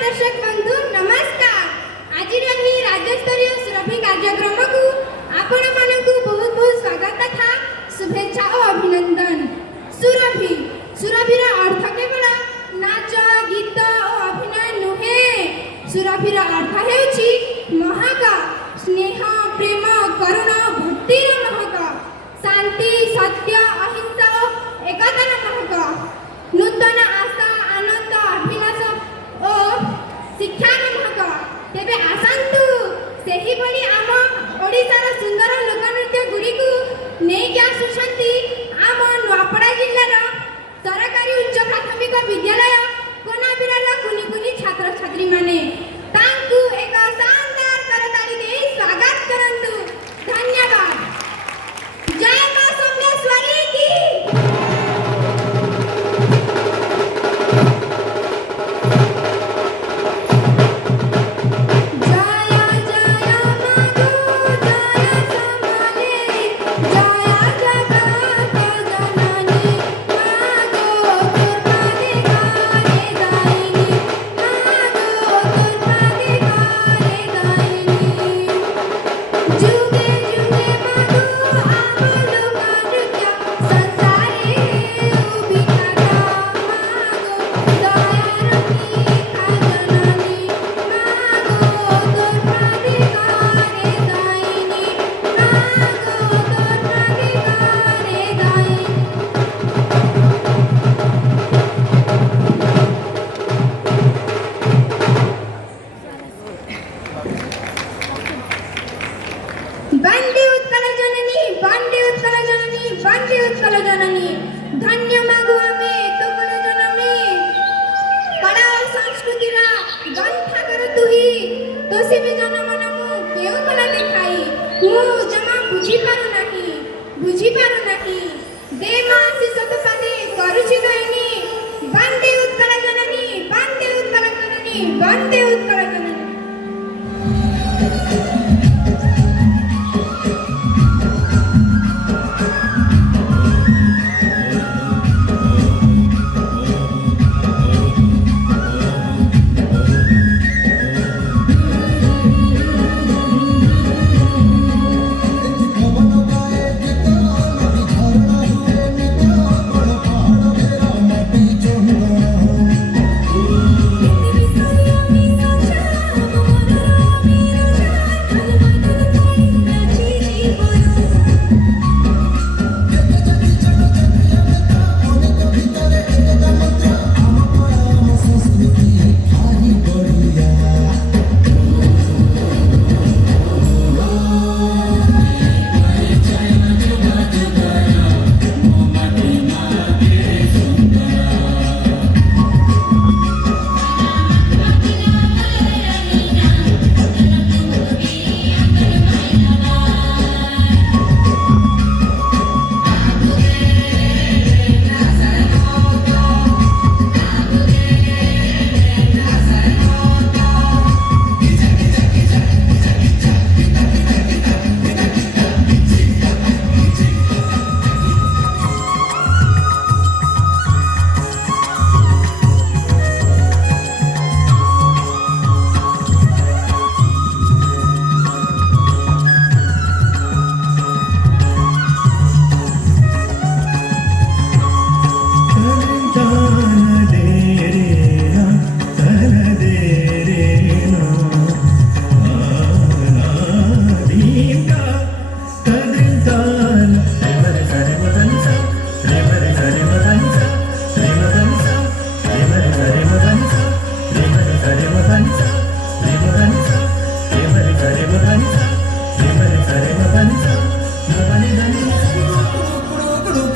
दर्शक बंधु नमस्कार। आज राज्यस्तरीय सुरभि कार्यक्रम को आपण मानक बहुत बहुत स्वागत तथा शुभेच्छा और अभिनंदन। सुरभि सुरभिर अर्थ केवल नाच गीत और अभिनय नुहे। सुरभिर अर्थ हेउछि महक स्नेह प्रेम करुणा भक्तिर महक शांति सत्य अहिंसा एकतार महक नूतन आशा आनंद अभिलाष और शिक्षार महक। तेबे आसंतु सेही भली आम ओडिशार सुंदर लोकनृत्य गुरिकु नेकी आसुछंती आम नुआपड़ा जिल्लार सरकारी उच्च प्राथमिक विद्यालय कोनाबिरार कुनी कुनी छात्र छात्री माने। तांकु एक शानदार करताली दे स्वागत करंतु। धन्यवाद। जय मां सोमेश्वरी की। वंदे उत्कल जननी वंदे उत्कल जननी वंदे उत्कल जननी। धन्य मागु आमे तोकल जननी। कला और संस्कृति रा गंथा कर तुही तोसी भी जन मन मु केउ कला देखाई मु जमा बुझी पारु नाही दे मा शिशत पादे करूची गईनी। वंदे उत्कल जननी वंदे उत्कल जननी वंदे उत्कल जननी।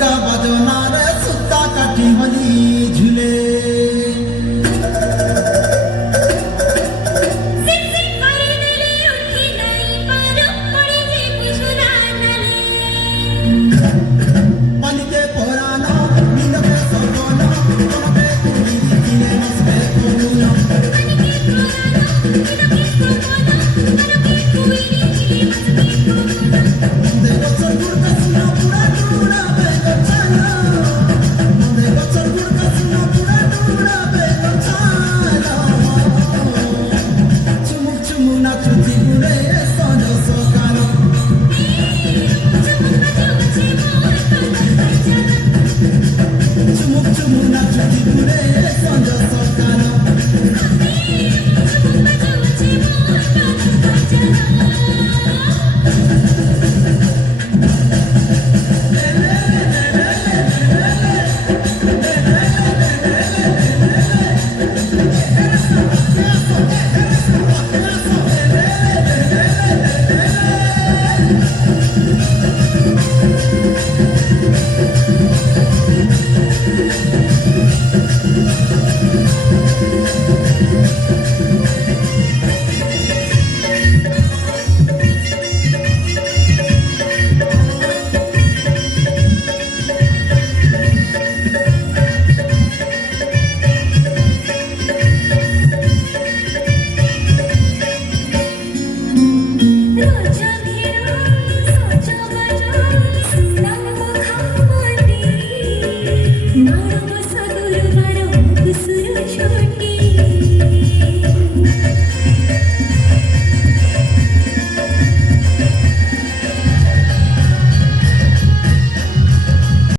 का बजना रे